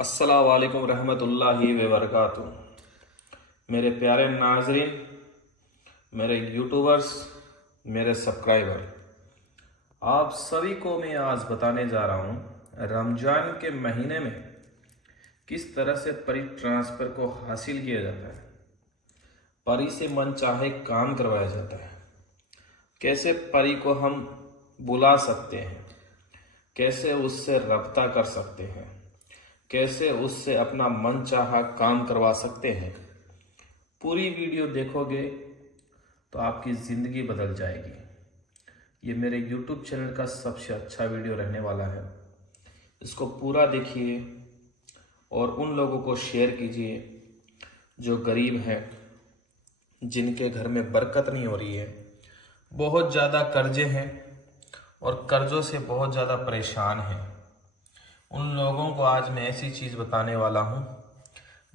अस्सलाम वालेकुम रहमतुल्लाहि व बरकातुहू। मेरे प्यारे नाजरीन, मेरे यूट्यूबर्स, मेरे सब्सक्राइबर, आप सभी को मैं आज बताने जा रहा हूँ रमज़ान के महीने में किस तरह से परी ट्रांसफ़र को हासिल किया जाता है, परी से मन चाहे काम करवाया जाता है, कैसे परी को हम बुला सकते हैं, कैसे उससे रब्ता कर सकते हैं, कैसे उससे अपना मन चाहा काम करवा सकते हैं। पूरी वीडियो देखोगे तो आपकी ज़िंदगी बदल जाएगी। ये मेरे YouTube चैनल का सबसे अच्छा वीडियो रहने वाला है। इसको पूरा देखिए और उन लोगों को शेयर कीजिए जो गरीब हैं, जिनके घर में बरकत नहीं हो रही है, बहुत ज़्यादा कर्जे हैं और कर्ज़ों से बहुत ज़्यादा परेशान हैं। उन लोगों को आज मैं ऐसी चीज़ बताने वाला हूँ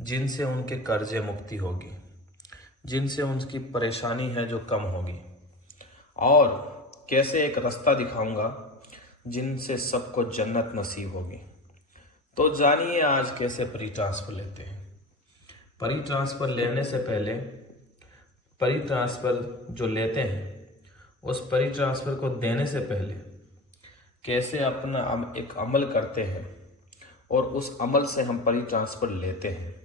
जिनसे उनके कर्जे मुक्ति होगी, जिनसे उनकी परेशानी है जो कम होगी, और कैसे एक रास्ता दिखाऊंगा जिनसे सबको जन्नत नसीब होगी। तो जानिए आज कैसे परी ट्रांसफ़र लेते हैं। परी ट्रांसफ़र लेने से पहले, परी ट्रांसफ़र जो लेते हैं उस परी ट्रांसफ़र को देने से पहले कैसे अपना एक अमल करते हैं और उस अमल से हम परी ट्रांसफ़र लेते हैं,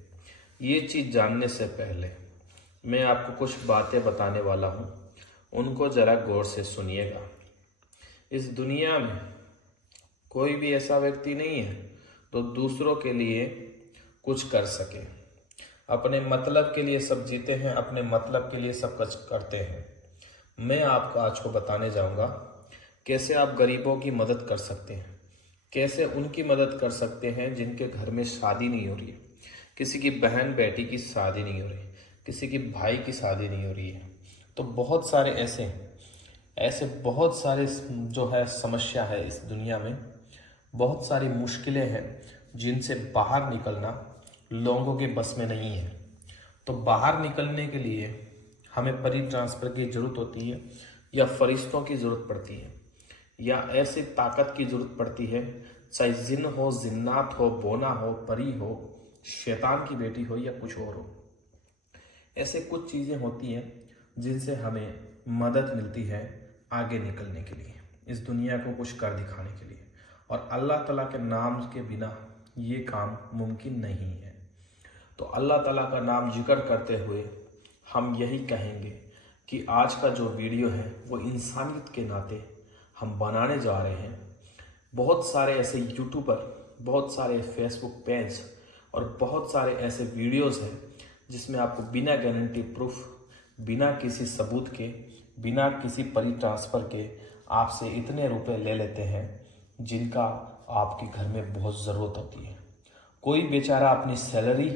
ये चीज़ जानने से पहले मैं आपको कुछ बातें बताने वाला हूँ, उनको ज़रा गौर से सुनिएगा। इस दुनिया में कोई भी ऐसा व्यक्ति नहीं है तो दूसरों के लिए कुछ कर सके। अपने मतलब के लिए सब जीते हैं, अपने मतलब के लिए सब कुछ करते हैं। मैं आपको आज को बताने जाऊंगा कैसे आप गरीबों की मदद कर सकते हैं, कैसे उनकी मदद कर सकते हैं जिनके घर में शादी नहीं हो रही है, किसी की बहन बेटी की शादी नहीं हो रही, किसी की भाई की शादी नहीं हो रही है। तो बहुत सारे ऐसे बहुत सारे जो है समस्या है इस दुनिया में, बहुत सारी मुश्किलें हैं जिनसे बाहर निकलना लोगों के बस में नहीं है। तो बाहर निकलने के लिए हमें परी ट्रांसफ़र की ज़रूरत होती है, या फरिश्तों की ज़रूरत पड़ती है, या ऐसी ताकत की ज़रूरत पड़ती है, चाहे जिन हो, जिन्नात हो, बोना हो, परी हो, शैतान की बेटी हो या कुछ और हो। ऐसे कुछ चीज़ें होती हैं जिनसे हमें मदद मिलती है आगे निकलने के लिए, इस दुनिया को कुछ कर दिखाने के लिए। और अल्लाह ताला के नाम के बिना ये काम मुमकिन नहीं है। तो अल्लाह ताला का नाम जिक्र करते हुए हम यही कहेंगे कि आज का जो वीडियो है वो इंसानियत के नाते हम बनाने जा रहे हैं। बहुत सारे ऐसे यूट्यूबर, बहुत सारे फेसबुक पेज और बहुत सारे ऐसे वीडियोस हैं जिसमें आपको बिना गारंटी प्रूफ, बिना किसी सबूत के, बिना किसी परी ट्रांसफ़र के आपसे इतने रुपए ले लेते हैं जिनका आपके घर में बहुत ज़रूरत होती है। कोई बेचारा अपनी सैलरी,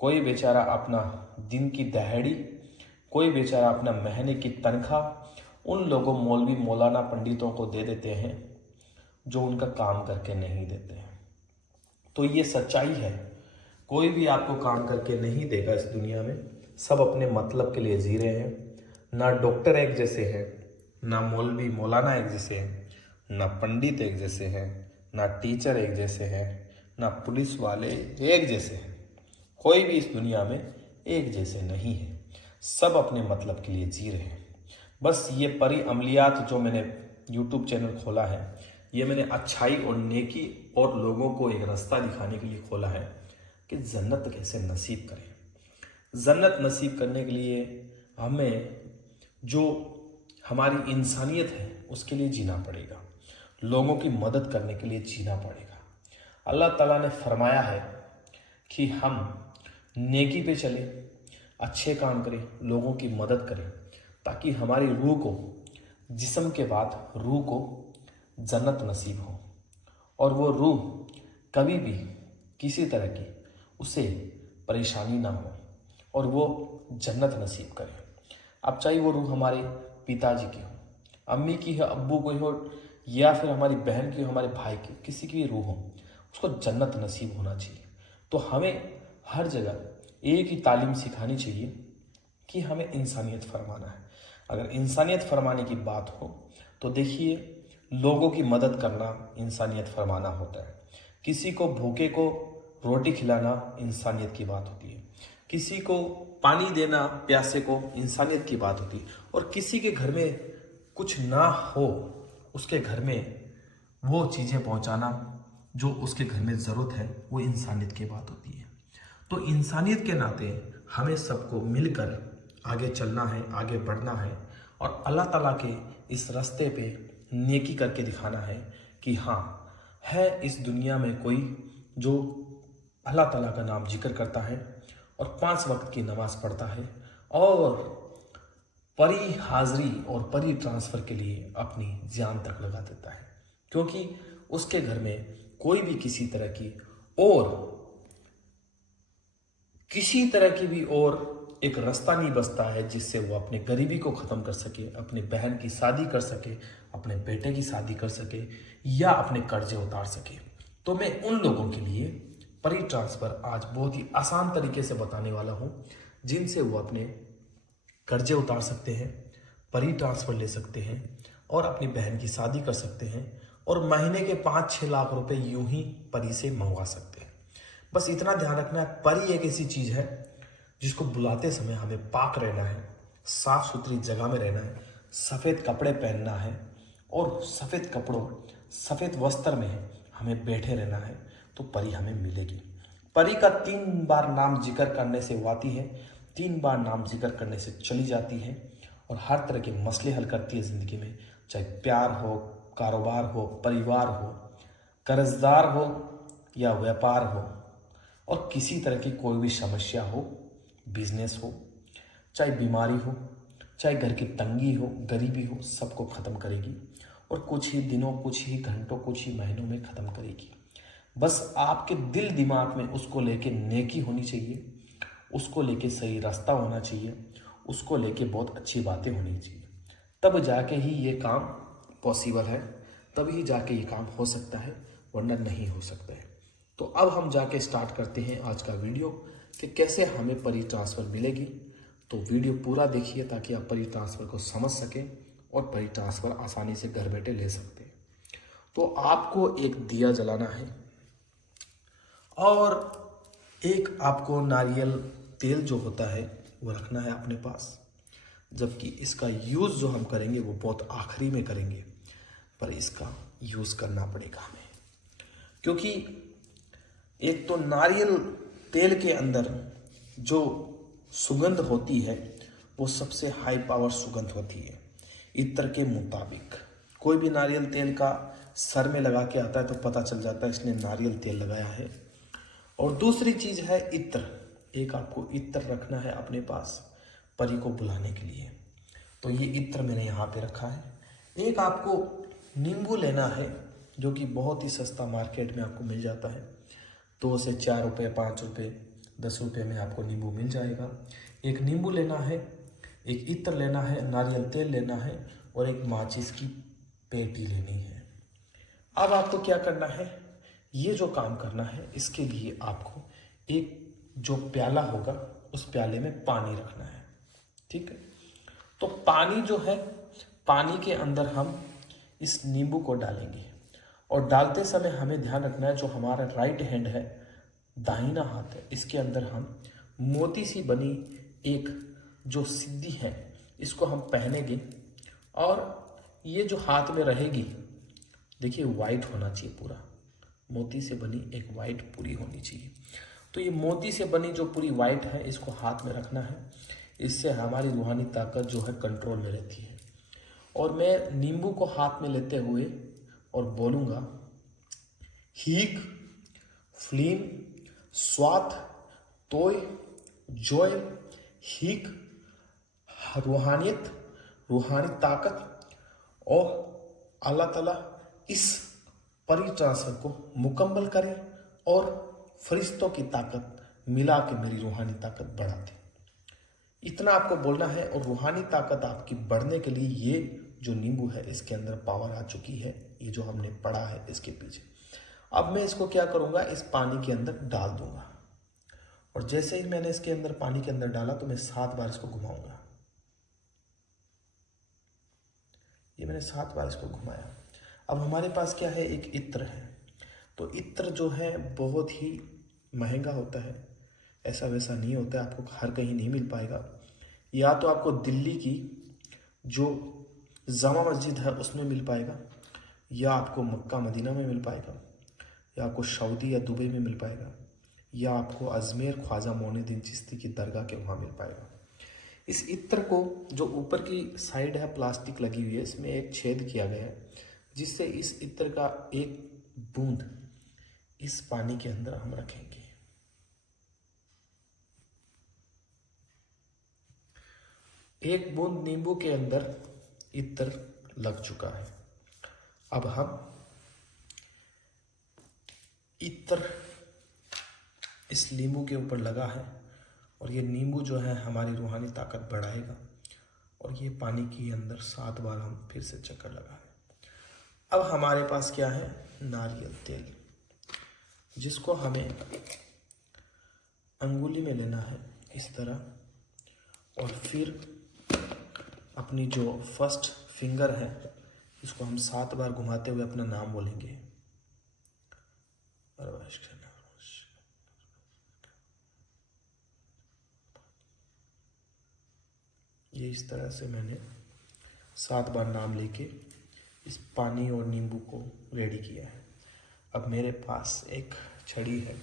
कोई बेचारा अपना दिन की दहाड़ी, कोई बेचारा अपना महीने की तनख्वाह उन लोगों मौलवी मौलाना पंडितों को दे देते हैं जो उनका काम करके नहीं देते हैं। तो ये सच्चाई है, कोई भी आपको काम करके नहीं देगा इस दुनिया में। सब अपने मतलब के लिए जी रहे हैं। ना डॉक्टर एक जैसे हैं, ना मौलवी मौलाना एक जैसे हैं, ना पंडित एक जैसे हैं, ना टीचर एक जैसे हैं, ना पुलिस वाले एक जैसे हैं। कोई भी इस दुनिया में एक जैसे नहीं है। सब अपने मतलब के लिए जी रहे हैं। बस ये परी अमलियात जो मैंने यूट्यूब चैनल खोला है, ये मैंने अच्छाई और नेकी और लोगों को एक रास्ता दिखाने के लिए खोला है कि जन्नत कैसे नसीब करें। जन्नत नसीब करने के लिए हमें जो हमारी इंसानियत है उसके लिए जीना पड़ेगा, लोगों की मदद करने के लिए जीना पड़ेगा। अल्लाह ताला ने फरमाया है कि हम नेकी पे चलें, अच्छे काम करें, लोगों की मदद करें, ताकि हमारी रूह को, जिस्म के बाद रूह को जन्नत नसीब हो, और वो रूह कभी भी किसी तरह की उसे परेशानी ना हो और वो जन्नत नसीब करे। अब चाहे वो रूह हमारे पिताजी की हो, अम्मी की हो, अब्बू की हो, या फिर हमारी बहन की हो, हमारे भाई की, किसी की भी रूह हो, उसको जन्नत नसीब होना चाहिए। तो हमें हर जगह एक ही तालीम सिखानी चाहिए कि हमें इंसानियत फरमाना है। अगर इंसानियत फरमाने की बात हो तो देखिए, लोगों की मदद करना इंसानियत फरमाना होता है। किसी को भूखे को रोटी खिलाना इंसानियत की बात होती है, किसी को पानी देना प्यासे को इंसानियत की बात होती है, और किसी के घर में कुछ ना हो उसके घर में वो चीज़ें पहुंचाना जो उसके घर में ज़रूरत है, वो इंसानियत की बात होती है। तो इंसानियत के नाते हमें सबको मिलकर आगे चलना है, आगे बढ़ना है, और अल्लाह ताला के इस रास्ते पे नेकी करके दिखाना है कि हाँ, है इस दुनिया में कोई जो अल्लाह ताला का नाम जिक्र करता है और 5 वक्त की नमाज़ पढ़ता है और परी हाज़री और परी ट्रांसफ़र के लिए अपनी जान तक लगा देता है, क्योंकि उसके घर में कोई भी किसी तरह की और एक रास्ता नहीं बचता है जिससे वो अपने गरीबी को ख़त्म कर सके, अपनी बहन की शादी कर सके, अपने बेटे की शादी कर सके, या अपने कर्जे उतार सके। तो मैं उन लोगों के लिए परी ट्रांसफ़र आज बहुत ही आसान तरीके से बताने वाला हूँ, जिनसे वो अपने कर्जे उतार सकते हैं, परी ट्रांसफ़र ले सकते हैं और अपनी बहन की शादी कर सकते हैं, और महीने के 5-6 लाख रुपए यूं ही परी से मंगवा सकते हैं। बस इतना ध्यान रखना है, परी एक ऐसी चीज़ है जिसको बुलाते समय हमें पाक रहना है, साफ सुथरी जगह में रहना है, सफ़ेद कपड़े पहनना है, और सफ़ेद कपड़ों सफ़ेद वस्त्र में हमें बैठे रहना है, तो परी हमें मिलेगी। परी का 3 बार नाम जिक्र करने से वो आती है, 3 बार नाम जिक्र करने से चली जाती है, और हर तरह के मसले हल करती है ज़िंदगी में, चाहे प्यार हो, कारोबार हो, परिवार हो, कर्जदार हो या व्यापार हो, और किसी तरह की कोई भी समस्या हो, बिजनेस हो, चाहे बीमारी हो, चाहे घर की तंगी हो, गरीबी हो, सबको ख़त्म करेगी, और कुछ ही दिनों, कुछ ही घंटों, कुछ ही महीनों में ख़त्म करेगी। बस आपके दिल दिमाग में उसको लेके नेकी होनी चाहिए, उसको लेके सही रास्ता होना चाहिए, उसको लेके बहुत अच्छी बातें होनी चाहिए, तब जाके ही ये काम पॉसिबल है, तभी जाके ये काम हो सकता है, वरना नहीं हो सकता है। तो अब हम जाके स्टार्ट करते हैं आज का वीडियो कि कैसे हमें परी ट्रांसफ़र मिलेगी। तो वीडियो पूरा देखिए ताकि आप परी ट्रांसफ़र को समझ सकें और परी ट्रांसफ़र आसानी से घर बैठे ले सकते हैं। तो आपको एक दिया जलाना है और एक आपको नारियल तेल जो होता है वो रखना है अपने पास, जबकि इसका यूज़ जो हम करेंगे वो बहुत आखिरी में करेंगे, पर इसका यूज़ करना पड़ेगा हमें, क्योंकि एक तो नारियल तेल के अंदर जो सुगंध होती है वो सबसे हाई पावर सुगंध होती है। इत्र के मुताबिक कोई भी नारियल तेल का सर में लगा के आता है तो पता चल जाता है इसने नारियल तेल लगाया है। और दूसरी चीज़ है इत्र, एक आपको इत्र रखना है अपने पास परी को बुलाने के लिए। तो ये इत्र मैंने यहाँ पे रखा है। एक आपको नींबू लेना है जो कि बहुत ही सस्ता मार्केट में आपको मिल जाता है, 2 से 4 रुपये, 5 रुपये, 10 रुपये में आपको नींबू मिल जाएगा। एक नींबू लेना है, एक इत्र लेना है, नारियल तेल लेना है, और एक माचिस की पेटी लेनी है। अब आपको क्या करना है, ये जो काम करना है इसके लिए आपको एक जो प्याला होगा उस प्याले में पानी रखना है, ठीक है। तो पानी जो है, पानी के अंदर हम इस नींबू को डालेंगे, और डालते समय हमें ध्यान रखना है जो हमारा राइट हैंड है, दाहिना हाथ है, इसके अंदर हम मोती सी बनी एक जो सिद्धि है इसको हम पहनेंगे, और ये जो हाथ में रहेगी, देखिए वाइट होना चाहिए पूरा, मोती से बनी एक वाइट पूरी होनी चाहिए। तो ये मोती से बनी जो पूरी वाइट है इसको हाथ में रखना है, इससे हमारी रूहानी ताकत जो है कंट्रोल में रहती है। और मैं नींबू को हाथ में लेते हुए और बोलूँगा, हीक फ्लीम स्वाथ तोय जॉय हीक, रूहानियत, रूहानी ताकत, और अल्लाह ताला इस परी ट्रांसफर को मुकम्मल करें और फरिश्तों की ताकत मिला के मेरी रूहानी ताकत बढ़ा दे। इतना आपको बोलना है, और रूहानी ताकत आपकी बढ़ने के लिए ये जो नींबू है इसके अंदर पावर आ चुकी है, ये जो हमने पढ़ा है इसके पीछे। अब मैं इसको क्या करूँगा, इस पानी के अंदर डाल दूंगा, और जैसे ही मैंने इसके अंदर पानी के अंदर डाला तो मैं 7 बार इसको घुमाऊंगा। ये मैंने 7 बार इसको घुमाया। अब हमारे पास क्या है, एक इत्र है। तो इत्र जो है बहुत ही महंगा होता है, ऐसा वैसा नहीं होता है, आपको हर कहीं नहीं मिल पाएगा। या तो आपको दिल्ली की जो जामा मस्जिद है उसमें मिल पाएगा, या आपको मक्का मदीना में मिल पाएगा, या आपको सऊदी या दुबई में मिल पाएगा, या आपको अजमेर ख्वाजा मोइनुद्दीन चिश्ती की दरगाह के वहाँ मिल पाएगा। इस इत्र को जो ऊपर की साइड है प्लास्टिक लगी हुई है, इसमें एक छेद किया गया है जिससे इस इत्र का एक बूंद इस पानी के अंदर हम रखेंगे। एक बूंद नींबू के अंदर इत्र लग चुका है। अब हम इत्र इस नींबू के ऊपर लगा है और ये नींबू जो है हमारी रूहानी ताकत बढ़ाएगा। और ये पानी के अंदर 7 बार हम फिर से चक्कर लगाएं। अब हमारे पास क्या है, नारियल तेल, जिसको हमें अंगुली में लेना है इस तरह, और फिर अपनी जो फर्स्ट फिंगर है इसको हम 7 बार घुमाते हुए अपना नाम बोलेंगे। ये इस तरह से मैंने 7 बार नाम लेके इस पानी और नींबू को रेडी किया है। अब मेरे पास एक छड़ी है,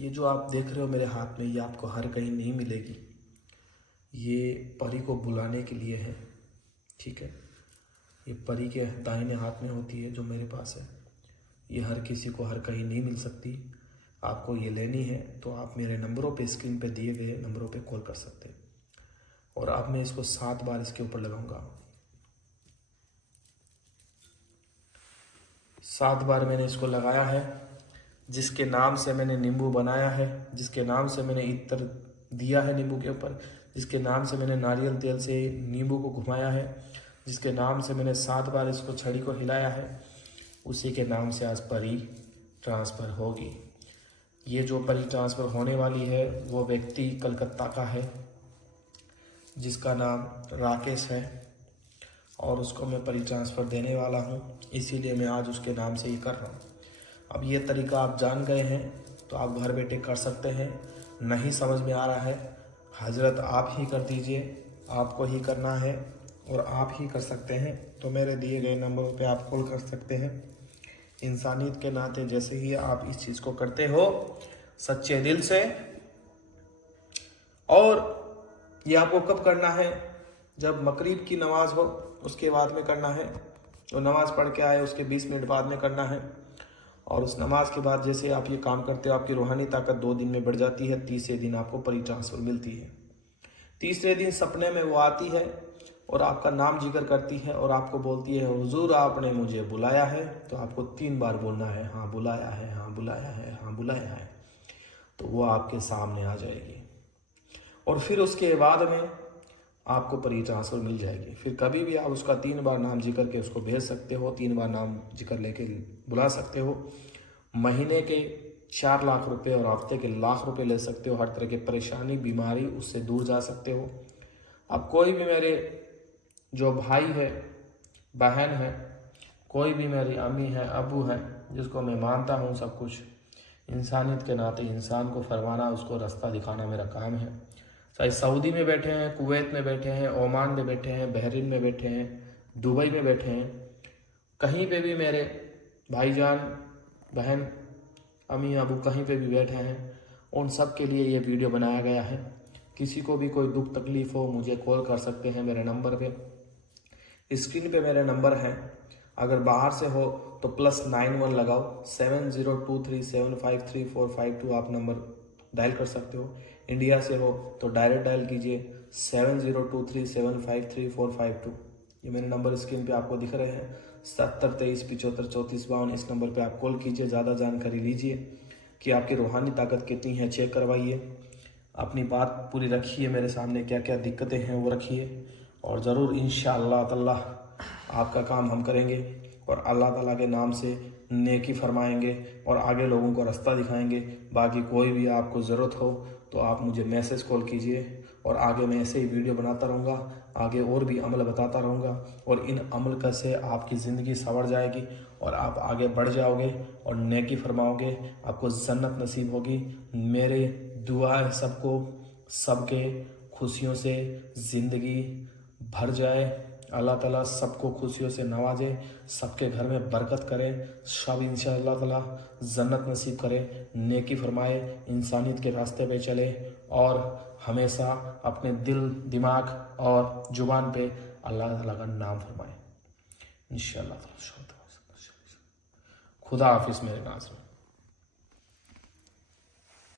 ये जो आप देख रहे हो मेरे हाथ में, ये आपको हर कहीं नहीं मिलेगी। ये परी को बुलाने के लिए है, ठीक है। ये परी के दाहिने हाथ में होती है जो मेरे पास है। ये हर किसी को हर कहीं नहीं मिल सकती। आपको ये लेनी है तो आप मेरे नंबरों पे, स्क्रीन पे दिए गए नंबरों पे कॉल कर सकते हैं। और अब मैं इसको 7 बार इसके ऊपर लगाऊंगा। 7 बार मैंने इसको लगाया है। जिसके नाम से मैंने नींबू बनाया है, जिसके नाम से मैंने इत्र दिया है नींबू के ऊपर, जिसके नाम से मैंने नारियल तेल से नींबू को घुमाया है, जिसके नाम से मैंने 7 बार इसको छड़ी को हिलाया है, उसी के नाम से आज परी ट्रांसफ़र होगी। ये जो परी ट्रांसफ़र होने वाली है वो व्यक्ति कलकत्ता का है जिसका नाम राकेश है, और उसको मैं परी ट्रांसफ़र देने वाला हूँ, इसीलिए मैं आज उसके नाम से ही कर रहा हूँ। अब ये तरीका आप जान गए हैं तो आप घर बैठे कर सकते हैं। नहीं समझ में आ रहा है, हजरत आप ही कर दीजिए, आपको ही करना है और आप ही कर सकते हैं। तो मेरे दिए गए नंबरों पे आप कॉल कर सकते हैं। इंसानियत के नाते जैसे ही आप इस चीज़ को करते हो सच्चे दिल से, और ये आपको कब करना है, जब मगरिब की नमाज हो उसके बाद में करना है। तो नमाज पढ़ के आए उसके 20 मिनट बाद में करना है। और उस नमाज के बाद जैसे आप ये काम करते हो आपकी रूहानी ताकत 2 दिन में बढ़ जाती है। तीसरे दिन आपको परी ट्रांसफ़र मिलती है। तीसरे दिन सपने में वो आती है और आपका नाम जिक्र करती है और आपको बोलती है, हुजूर आपने मुझे बुलाया है। तो आपको 3 बार बोलना है, हाँ बुलाया है, हाँ बुलाया है, हाँ बुलाया है। तो वो आपके सामने आ जाएगी और फिर उसके बाद में आपको परी ट्रांसफ़र मिल जाएगी। फिर कभी भी आप उसका 3 बार नाम जिक्र के उसको भेज सकते हो, 3 बार नाम जिक्र लेके बुला सकते हो। महीने के 4 लाख रुपए और हफ्ते के लाख रुपए ले सकते हो। हर तरह की परेशानी, बीमारी उससे दूर जा सकते हो। अब कोई भी मेरे जो भाई है, बहन है, कोई भी मेरी अम्मी है, अबू है, जिसको मैं मानता हूँ सब कुछ, इंसानियत के नाते इंसान को फरमाना, उसको रास्ता दिखाना मेरा काम है। चाहे सऊदी में बैठे हैं, कुवैत में बैठे हैं, ओमान में बैठे हैं, बहरीन में बैठे हैं, दुबई में बैठे हैं, कहीं पे भी मेरे भाईजान, बहन, अम्मी, अबू कहीं पे भी बैठे हैं, उन सब के लिए ये वीडियो बनाया गया है। किसी को भी कोई दुख तकलीफ़ हो मुझे कॉल कर सकते हैं मेरे नंबर पे। स्क्रीन पे मेरे नंबर हैं। अगर बाहर से हो तो +91 लगाओ, 7023753452 आप नंबर डायल कर सकते हो। इंडिया से हो तो डायरेक्ट डायल कीजिए 7023753452। ये मेरे नंबर स्क्रीन पे आपको दिख रहे हैं, 7023753452। इस नंबर पे आप कॉल कीजिए, ज़्यादा जानकारी लीजिए कि आपकी रूहानी ताकत कितनी है, चेक करवाइए, अपनी बात पूरी रखिए, मेरे सामने क्या क्या दिक्कतें हैं वो रखिए, और ज़रूर इंशाअल्लाह ताला आपका काम हम करेंगे और अल्लाह ताला के नाम से नेकी फरमाएंगे और आगे लोगों को रास्ता दिखाएंगे। बाकी कोई भी आपको ज़रूरत हो तो आप मुझे मैसेज कॉल कीजिए, और आगे मैं ऐसे ही वीडियो बनाता रहूँगा, आगे और भी अमल बताता रहूँगा, और इन अमल का से आपकी ज़िंदगी संवर जाएगी और आप आगे बढ़ जाओगे और नेकी फरमाओगे, आपको जन्नत नसीब होगी। मेरे दुआ है सबको, सबके खुशियों से ज़िंदगी भर जाए, अल्लाह ताला सबको खुशियों से नवाजे, सबके घर में बरकत करे, सब इंशाअल्लाह ताला जन्नत नसीब करे, नेकी फरमाए, इंसानियत के रास्ते पे चले और हमेशा अपने दिल दिमाग और जुबान पे अल्लाह ताला का नाम फरमाए इंशाअल्लाह ताला। खुदा हाफिज़ मेरे नाज़रीन।